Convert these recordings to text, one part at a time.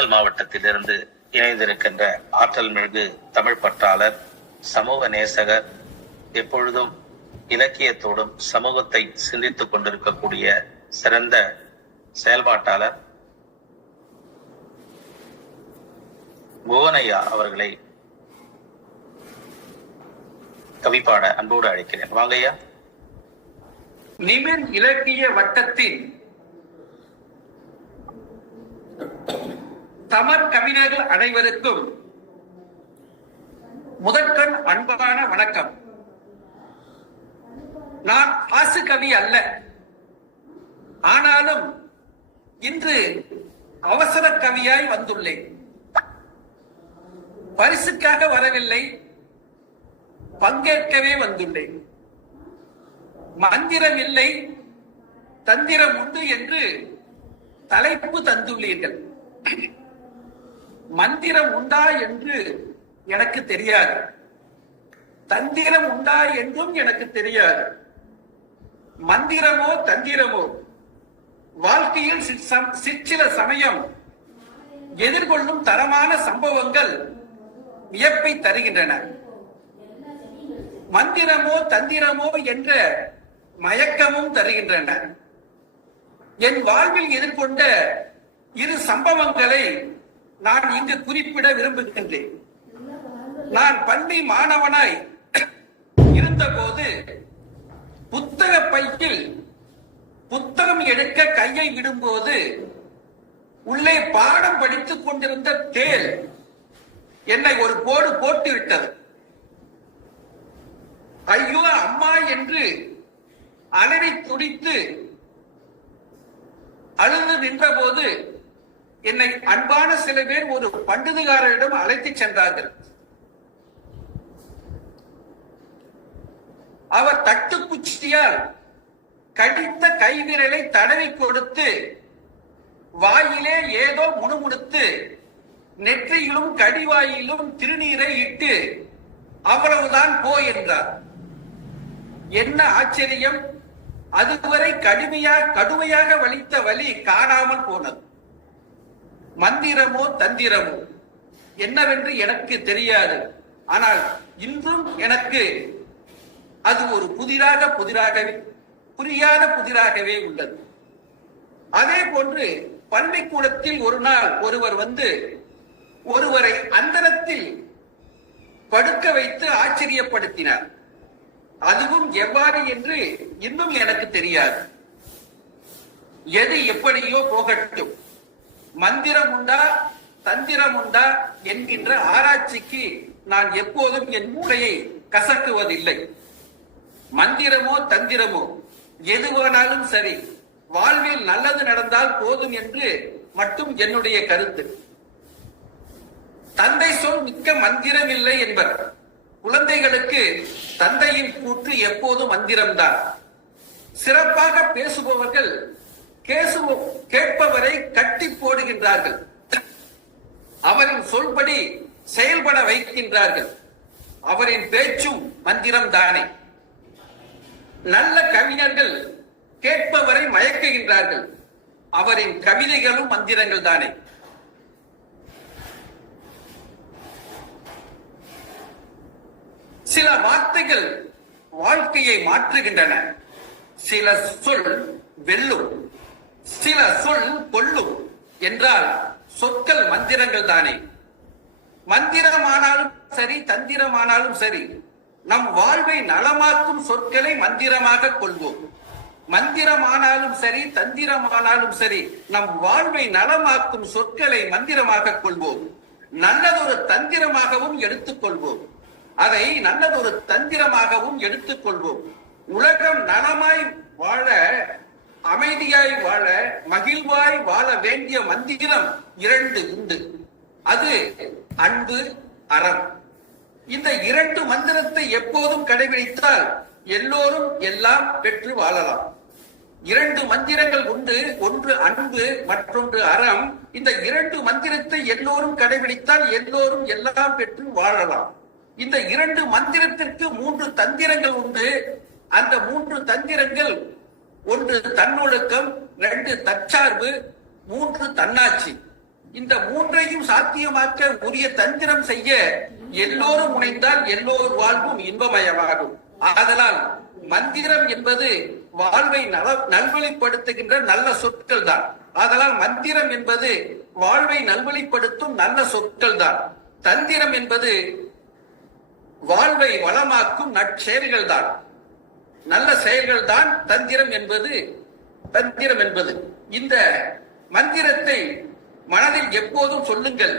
நாமக்கல் மாவட்டத்திலிருந்து இணைந்திருக்கின்ற ஆற்றல் மிகு தமிழ் பற்றாளர், சமூக நேசகர், எப்பொழுதும் இலக்கியத்தோடும் சமூகத்தை சிந்தித்துக் கொண்டிருக்கக்கூடிய சிறந்த செயல்பாட்டாளர் புவனையா அவர்களை கவிப்பாட அன்போடு அழைக்கிறேன். வாங்கய்யா. நிமிர் இலக்கிய வட்டத்தின் தமிழ் கவிஞர்கள் அனைவருக்கும் முதற்கண் அன்பான வணக்கம். நான் ஆசு கவி அல்ல, ஆனாலும் இன்று அவசர கவியாய் வந்துள்ளேன். பரிசுக்காக வரவில்லை, பங்கேற்கவே வந்துள்ளேன். மந்திரம் இல்லை, தந்திரம் உண்டு என்று தலைப்பு தந்துள்ளீர்கள். மந்திரம் உண்டா என்று எனக்கு தெரியாது, தந்திரம் உண்டா என்றும் எனக்கு தெரியாது. மந்திரமோ தந்திரமோ வாழ்க்கையில் சிற்சில சமயம் எதிர்கொள்ளும் தரமான சம்பவங்கள் வியப்பை தருகின்றன. மந்திரமோ தந்திரமோ என்ற மயக்கமும் தருகின்றன. என் வாழ்வில் எதிர்கொண்ட இரு சம்பவங்களை நான் இங்கு குறிப்பிட விரும்புகின்றேன். நான் பள்ளி மாணவனாய் இருந்தபோது புத்தக பையில் புத்தகம் எடுக்க கையை விடும்போது உள்ளே பாடம் படித்துக் கொண்டிருந்த தேள் என்னை ஒரு போடு போட்டு விட்டது. ஐயோ அம்மா என்று அலறி துடித்து அழுது நின்ற போது என்னை அன்பான சில பேர் ஒரு பண்டிதகாரரிடம் அழைத்து சென்றார்கள். அவர் தட்டுக்குச்சியால் கடித்த கைவிரலை தடவி கொடுத்து வாயிலே ஏதோ முணுமுணுத்து நெற்றியிலும் கடிவாயிலும் திருநீரை இட்டு அவ்வளவுதான் போ என்றார். என்ன ஆச்சரியம்! அதுவரை கடுமையாக வலித்த வலி காணாமல் போனது. மந்திரமோ தந்திரமோ என்னவென்று எனக்கு தெரியாது, ஆனால் இன்றும் எனக்கு அது ஒரு புரியாத புதிராகவே உள்ளது. அதே போன்று பள்ளிக்கூடத்தில் ஒரு நாள் ஒருவர் வந்து ஒருவரை அந்தரத்தில் படுக்க வைத்து ஆச்சரியப்படுத்தினார். அதுவும் எவ்வாறு என்று இன்னும் எனக்கு தெரியாது. எது எப்படியோ போகட்டும், மந்திரம் உண்டா தந்திரம் உண்டா என்கின்ற ஆராய்ச்சிக்கு நான் எப்போதும் என் மூளையை கசக்குவதில்லை. மந்திரமோ தந்திரமோ எதுவானாலும் சரி, வாழ்வில் நல்லது நடந்தால் போதும் என்று மட்டும் என்னுடைய கருத்து. தந்தை சொல் மிக்க மந்திரம் இல்லை என்பர். குழந்தைகளுக்கு தந்தையின் கூற்று எப்போதும் மந்திரம்தான். சிறப்பாக பேசுபவர்கள் கேட்பவரை கட்டி போடுகின்றார்கள், அவரின் சொல்படி செயல்பட வைக்கின்றார்கள். அவரின் பேச்சும் மந்திரம் தானே. நல்ல கவிஞர்கள் கேட்பவரை மயக்குகின்றார்கள், அவரின் கவிதைகளும் மந்திரங்கள் தானே. சில வார்த்தைகள் வாழ்க்கையை மாற்றுகின்றன. சில சொல் வெல்லும், சில சொல் கொல்லும் என்றால் சொற்கள் மந்திரங்கள் தானே. மந்திரமானாலும் சரி தந்திரமானாலும் சரி, நம் வாழ்வை நலமாக்கும் சொற்களை மந்திரமாக கொள்வோம். மந்திரமானாலும் சரி தந்திரமானாலும் சரி, நம் வாழ்வை நலமாக்கும் சொற்களை மந்திரமாக கொள்வோம். நல்லதொரு தந்திரமாகவும் எடுத்துக்கொள்வோம், அதை நல்லதொரு தந்திரமாகவும் எடுத்துக்கொள்வோம். உலகம் நலமாய் வாழ, அமைதியாய் வாழ, மகிழ்வாய் வாழ வேண்டிய மந்திரம் இரண்டு உண்டு. அது அன்பு, அறம். இந்த இரண்டு மந்திரத்தை எப்போதும் கடைபிடித்தால் எல்லோரும் எல்லாம் பெற்று வாழலாம். இரண்டு மந்திரங்கள் உண்டு, ஒன்று அன்பு, மற்றொன்று அறம். இந்த இரண்டு மந்திரத்தை எல்லோரும் கடைபிடித்தால் எல்லோரும் எல்லாம் பெற்று வாழலாம். இந்த இரண்டு மந்திரத்திற்கு மூன்று தந்திரங்கள் உண்டு. அந்த மூன்று தந்திரங்கள், ஒன்று தன்னொழுக்கம், 2 தற்சார்பு, 3 தன்னாட்சி. இந்த மூன்றையும் சாத்தியமாக்க உரிய தந்திரம் செய்ய எல்லோரும் முனைந்தால் எல்லோர் வாழ்வும் இன்பமயமாகும். ஆதலால் மந்திரம் என்பது வாழ்வை நல்வழிப்படுத்துகின்ற நல்ல சொற்கள் தான். ஆதலால் மந்திரம் என்பது வாழ்வை நல்வழிப்படுத்தும் நல்ல சொற்கள் தான். தந்திரம் என்பது வாழ்வை வளமாக்கும் நற்செயல்கள் தான், நல்ல செயல்கள் தான் தந்திரம் என்பது. இந்த மந்திரத்தை மனதில் எப்போதும் சொல்லுங்கள்,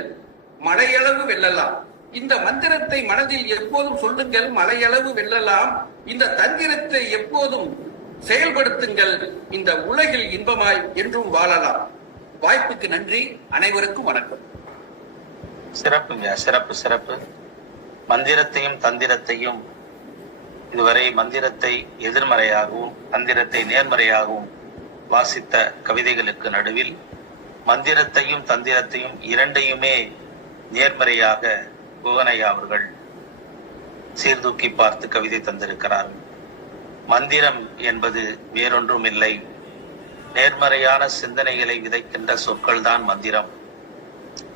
மலையளவு வெல்லலாம். இந்த மந்திரத்தை மனதில் எப்போதும் சொல்லுங்கள், மலையளவு வெல்லலாம். இந்த தந்திரத்தை எப்போதும் செயல்படுத்துங்கள், இந்த உலகில் இன்பமாய் என்றும் வாழலாம். வாய்ப்புக்கு நன்றி. அனைவருக்கும் வணக்கம். சிறப்புங்க, சிறப்பு சிறப்பு. மந்திரத்தையும் தந்திரத்தையும் இதுவரை மந்திரத்தை எதிர்மறையாகவும் தந்திரத்தை நேர்மறையாகவும் வாசித்த கவிதைகளுக்கு நடுவில் மந்திரத்தையும் தந்திரத்தையும் இரண்டையுமே நேர்மறையாக குகனையா அவர்கள் சீர்தூக்கி பார்த்து கவிதை தந்திருக்கிறார்கள். மந்திரம் என்பது வேறொன்றும் இல்லை, நேர்மறையான சிந்தனைகளை விதைக்கின்ற சொற்கள் தான் மந்திரம்.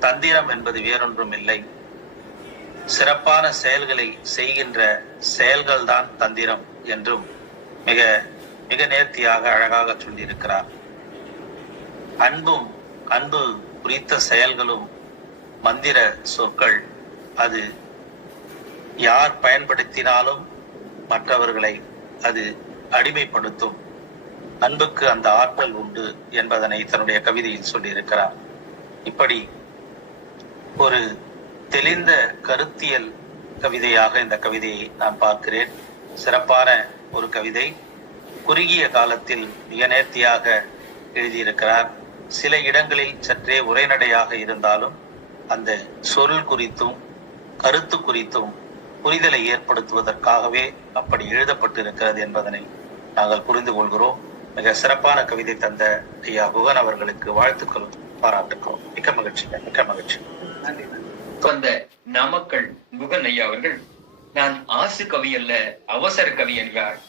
தந்திரம் என்பது வேறொன்றும் இல்லை, சிறப்பான செயல்களை செய்கின்ற செயல்கள் தான் தந்திரம் என்றும் மிக மிக நேர்த்தியாக அழகாக சொல்லியிருக்கிறார். அன்பு குறித்த செயல்களும் மந்திர சொற்கள். அது யார் பயன்படுத்தினாலும் மற்றவர்களை அது அடிமைப்படுத்தும். அன்புக்கு அந்த ஆற்றல் உண்டு என்பதனை தன்னுடைய கவிதையில் சொல்லியிருக்கிறார். இப்படி ஒரு தெளிந்த கருத்தியல் கவிதையாக இந்த கவிதையை நான் பார்க்கிறேன். சிறப்பான ஒரு கவிதை. குறுகிய காலத்தில் மிக நேர்த்தியாக எழுதியிருக்கிறார். சில இடங்களில் சற்றே உரைநடையாக இருந்தாலும் அந்த சொல் குறித்தும் கருத்து குறித்தும் புரிதலை ஏற்படுத்துவதற்காகவே அப்படி எழுதப்பட்டிருக்கிறது என்பதனை நாங்கள் புரிந்து கொள்கிறோம். மிக சிறப்பான கவிதை தந்த ஐயா குகன் அவர்களுக்கு வாழ்த்துக்களும் பாராட்டுக்கிறோம். மிக்க மகிழ்ச்சி, மிக்க மகிழ்ச்சி. வந்த நாமக்கல் குகன் ஐயா அவர்கள், நான் ஆசு கவி அல்ல அவசர கவி என்றார்.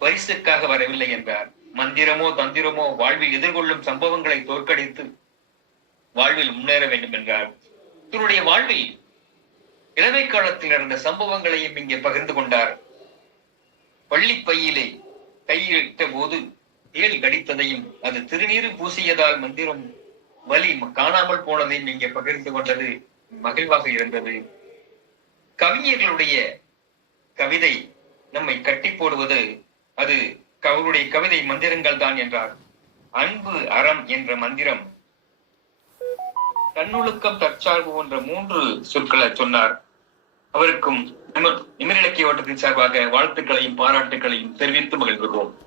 பரிசுக்காக வரவில்லை என்றார். மந்திரமோ தந்திரமோ வாழ்வில் எதிர்கொள்ளும் சம்பவங்களை தோற்கடித்து வாழ்வில் முன்னேற வேண்டும் என்றார். இவருடைய வாழ்வில் இளமை காலத்தில் நடந்த சம்பவங்களையும் இங்கே பகிர்ந்து கொண்டார். பள்ளி பையிலே கையிட்ட போது தேள் கடித்ததையும் அது திருநீறு பூசியதால் மந்திரம் வலி காணாமல் போனதையும் இங்கே பகிர்ந்து கொண்டது மகிழ்வாக இருந்தது. கவிஞர்களுடைய கவிதை நம்மை கட்டி போடுவது அது அவருடைய கவிதை மந்திரங்கள் தான் என்றார். அன்பு அறம் என்ற மந்திரம், தன்னொழுக்கம் தற்சார்பு போன்ற 3 சொற்களை சொன்னார். அவருக்கும் நிமிர் இலக்கிய ஓட்டத்தின் சார்பாக வாழ்த்துக்களையும் பாராட்டுகளையும் தெரிவித்து மகிழ்கிறோம்.